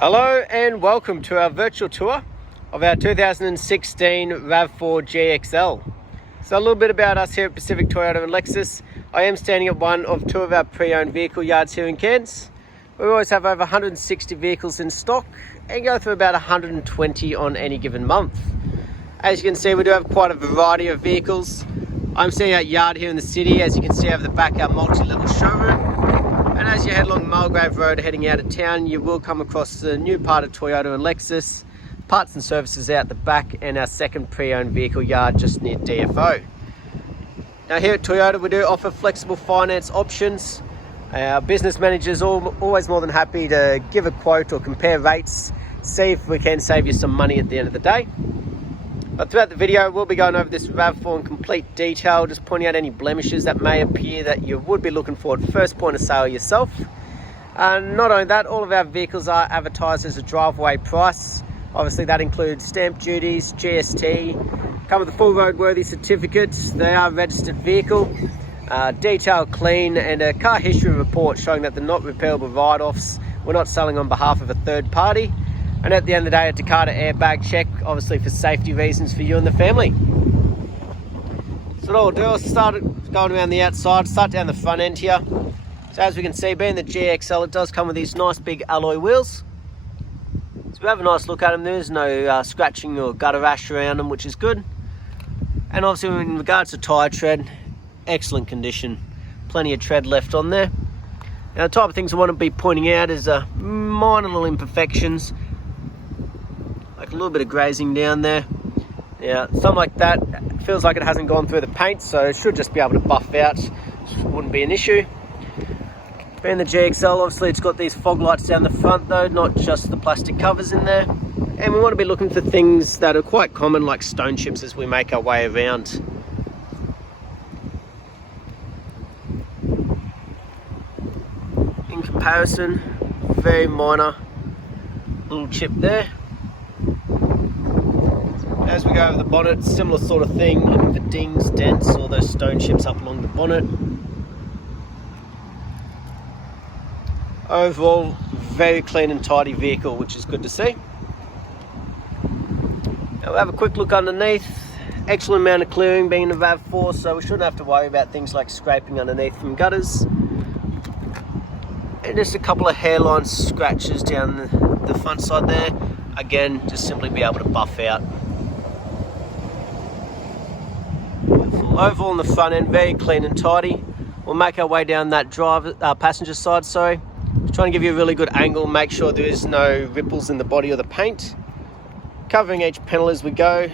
Hello and welcome to our virtual tour of our 2016 RAV4 GXL. So a little bit about us here at Pacific Toyota and Lexus. I am standing at one of two of our pre-owned vehicle yards here in Cairns. We always have over 160 vehicles in stock and go through about 120 on any given month. As you can see, we do have quite a variety of vehicles. I'm standing at yard here in the city. As you can see over the back, our multi-level showroom. And as you head along Mulgrave Road heading out of town, you will come across the new part of Toyota and Lexus, parts and services out the back, and our second pre-owned vehicle yard just near DFO. Now here at Toyota, we do offer flexible finance options. Our business managers are always more than happy to give a quote or compare rates, see if we can save you some money at the end of the day. But throughout the video, we'll be going over this RAV4 in complete detail, just pointing out any blemishes that may appear that you would be looking for at first point of sale yourself. Not only that, all of our vehicles are advertised as a drive-away price. Obviously that includes stamp duties, GST, come with a full roadworthy certificate. They are a registered vehicle, detailed clean, and a car history report showing that they're not repairable write-offs. We're not selling on behalf of a third party. And at the end of the day, a Takata airbag check, obviously for safety reasons for you and the family. So what I'll do, I'll start going around the outside, start down the front end here. So as we can see, being the GXL, it does come with these nice big alloy wheels. So we have a nice look at them. There's no scratching or gutter rash around them, which is good. And obviously in regards to tyre tread, excellent condition. Plenty of tread left on there. Now the type of things I want to be pointing out is minor little imperfections. Like a little bit of grazing down there. Yeah, something like that feels like it hasn't gone through the paint, so it should just be able to buff out. Wouldn't be an issue. Being the GXL, obviously it's got these fog lights down the front though, not just the plastic covers in there. And we want to be looking for things that are quite common, like stone chips, as we make our way around. In comparison, very minor little chip there. As we go over the bonnet, similar sort of thing, looking for dings, dents, all those stone chips up along the bonnet. Overall, very clean and tidy vehicle, which is good to see. Now we'll have a quick look underneath. Excellent amount of clearing being the RAV4, so we shouldn't have to worry about things like scraping underneath from gutters. And just a couple of hairline scratches down the front side there. Again, just simply be able to buff out. Overall on the front end, very clean and tidy. We'll make our way down that passenger side, sorry. Just trying to give you a really good angle, make sure there is no ripples in the body or the paint. Covering each panel as we go.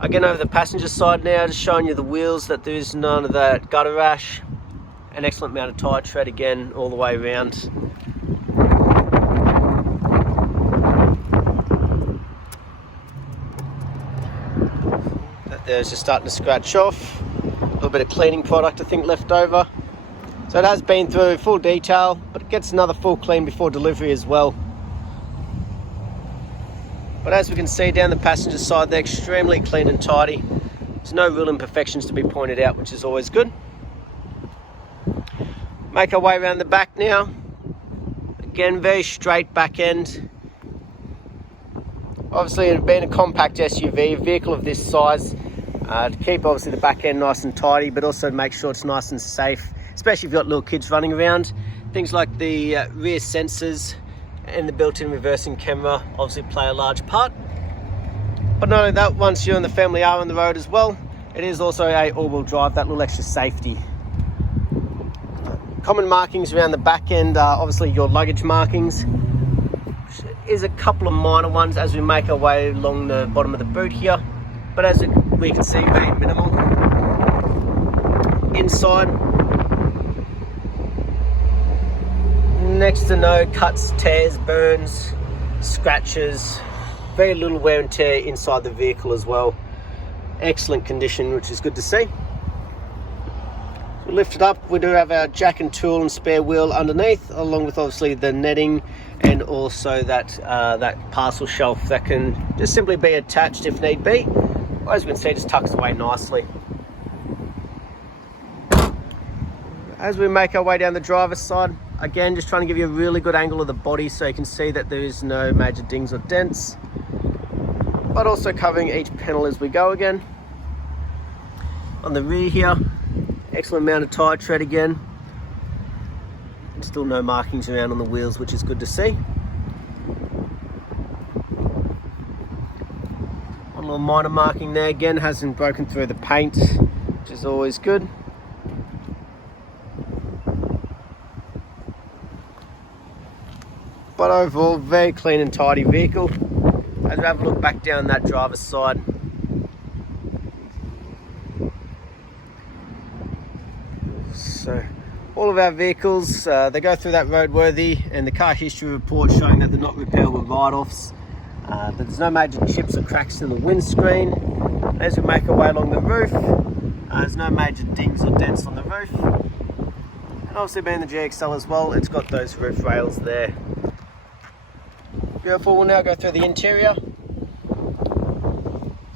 Again, over the passenger side now, just showing you the wheels, that there is none of that gutter rash. An excellent amount of tyre tread again, all the way around. There's just starting to scratch off. A little bit of cleaning product I think left over. So it has been through full detail, but it gets another full clean before delivery as well. But as we can see down the passenger side, they're extremely clean and tidy. There's no real imperfections to be pointed out, which is always good. Make our way around the back now. Again, very straight back end. Obviously, it being a compact SUV, a vehicle of this size, to keep obviously the back end nice and tidy, but also make sure it's nice and safe, especially if you've got little kids running around. Things like the rear sensors and the built-in reversing camera obviously play a large part. But not only that, once you and the family are on the road as well, it is also a all-wheel drive, that little extra safety. Common markings around the back end are obviously your luggage markings. Is a couple of minor ones as we make our way along the bottom of the boot here, but as we can see, very minimal. Inside, next to no cuts, tears, burns, scratches, very little wear and tear inside the vehicle as well. Excellent condition, which is good to see. So lift it up, we do have our jack and tool and spare wheel underneath, along with obviously the netting and also that parcel shelf that can just simply be attached if need be. As we can see, it just tucks away nicely. As we make our way down the driver's side, Again, just trying to give you a really good angle of the body so you can see that there is no major dings or dents, but also covering each panel as we go again. On the rear here, excellent amount of tyre tread again. Still no markings around on the wheels, which is good to see. One little minor marking there, again, hasn't broken through the paint, which is always good. But overall, very clean and tidy vehicle. As we have a look back down that driver's side, so all of our vehicles, they go through that roadworthy, and the car history report showing that they're not repairable write-offs. But there's no major chips or cracks in the windscreen. As we make our way along the roof, there's no major dings or dents on the roof. And obviously being the GXL as well, it's got those roof rails there. Beautiful. We'll now go through the interior.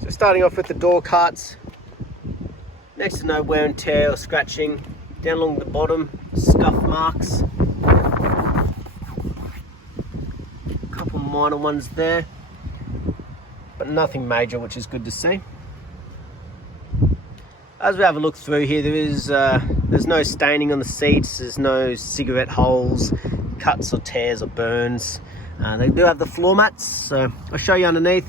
So starting off with the door carts, next to no wear and tear or scratching. Down along the bottom, scuff marks. A couple minor ones there, but nothing major, which is good to see. As we have a look through here, there's no staining on the seats, there's no cigarette holes, cuts or tears or burns. They do have the floor mats, so I'll show you underneath.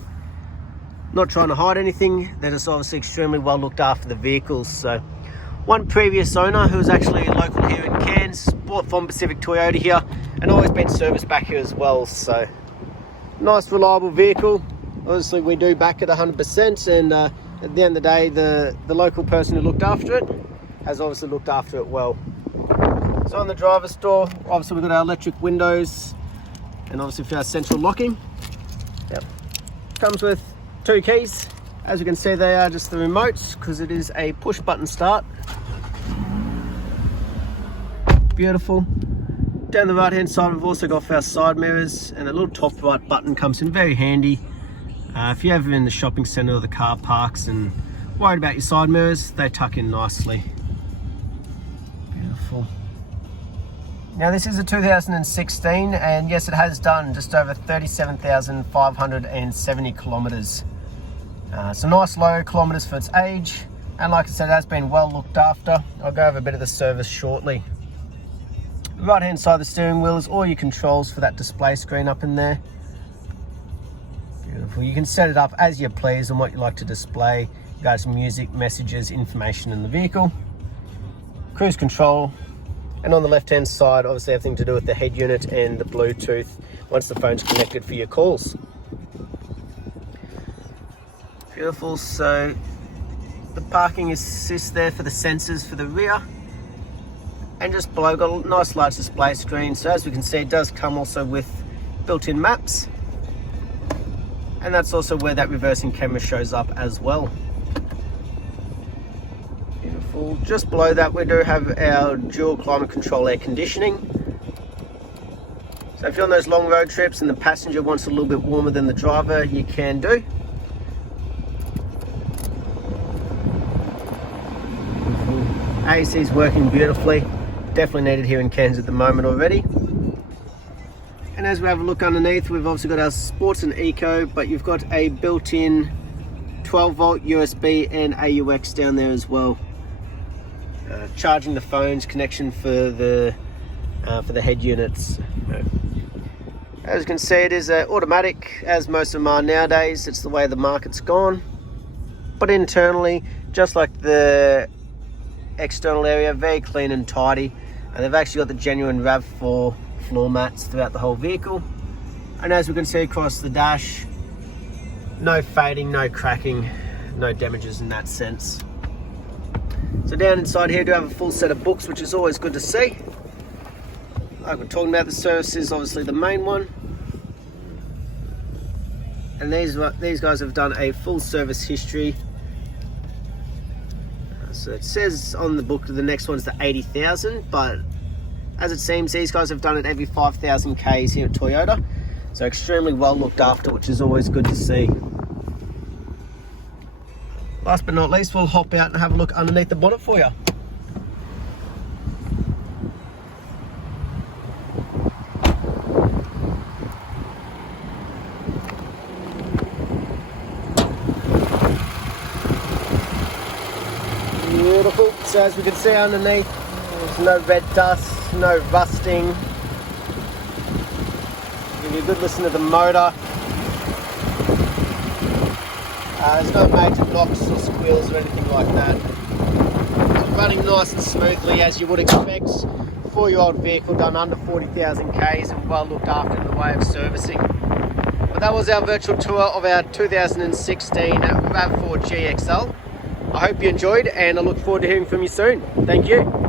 Not trying to hide anything, they're just obviously extremely well looked after the vehicles. So one previous owner who was actually local here in Cairns, bought from Pacific Toyota here, and always been serviced back here as well. So nice reliable vehicle. Obviously we do back it 100%, and at the end of the day, the local person who looked after it has obviously looked after it well. So on the driver's door, obviously we've got our electric windows, and obviously for our central locking. Yep. Comes with 2 keys. As you can see, they are just the remotes, because it is a push button start. Beautiful. Down the right hand side, we've also got our side mirrors, and the little top right button comes in very handy. If you're ever in the shopping centre or the car parks and worried about your side mirrors, they tuck in nicely. Beautiful. Now this is a 2016, and yes, it has done just over 37,570 kilometres. So nice low kilometres for its age, and like I said, it has been well looked after. I'll go over a bit of the service shortly. The right hand side of the steering wheel is all your controls for that display screen up in there. Beautiful. You can set it up as you please and what you like to display. You got some music, messages, information in the vehicle. Cruise control, and on the left hand side, obviously everything to do with the head unit and the Bluetooth once the phone's connected for your calls. Beautiful. So the parking assist there for the sensors for the rear, and just below got a nice large display screen. So as we can see, it does come also with built-in maps, and that's also where that reversing camera shows up as well. Beautiful. Just below that, we do have our dual climate control air conditioning. So if you're on those long road trips and the passenger wants a little bit warmer than the driver, you can do. AC is working beautifully. Definitely needed here in Cairns at the moment already. And as we have a look underneath, we've also got our Sports and Eco, but you've got a built-in 12 volt USB and AUX down there as well. Charging the phones, connection for the head units. As you can see, it is automatic, as most of them are nowadays. It's the way the market's gone. But internally, just like the external area, very clean and tidy. And they've actually got the genuine RAV4 floor mats throughout the whole vehicle. And as we can see across the dash, no fading, no cracking, no damages in that sense. So down inside here, we do have a full set of books, which is always good to see. Like we're talking about, the service is obviously the main one. And these guys have done a full service history. So it says on the book the next one's the 80,000, but as it seems, these guys have done it every 5,000 Ks here at Toyota. So extremely well looked after, which is always good to see. Last but not least, we'll hop out and have a look underneath the bonnet for you. So as we can see underneath, there's no red dust, no rusting. Give you a good listen to the motor. There's no major knocks or squeals or anything like that. It's running nice and smoothly as you would expect. 4-year-old vehicle done under 40,000 Ks and well looked after in the way of servicing. But that was our virtual tour of our 2016 RAV4 GXL. I hope you enjoyed and I look forward to hearing from you soon. Thank you.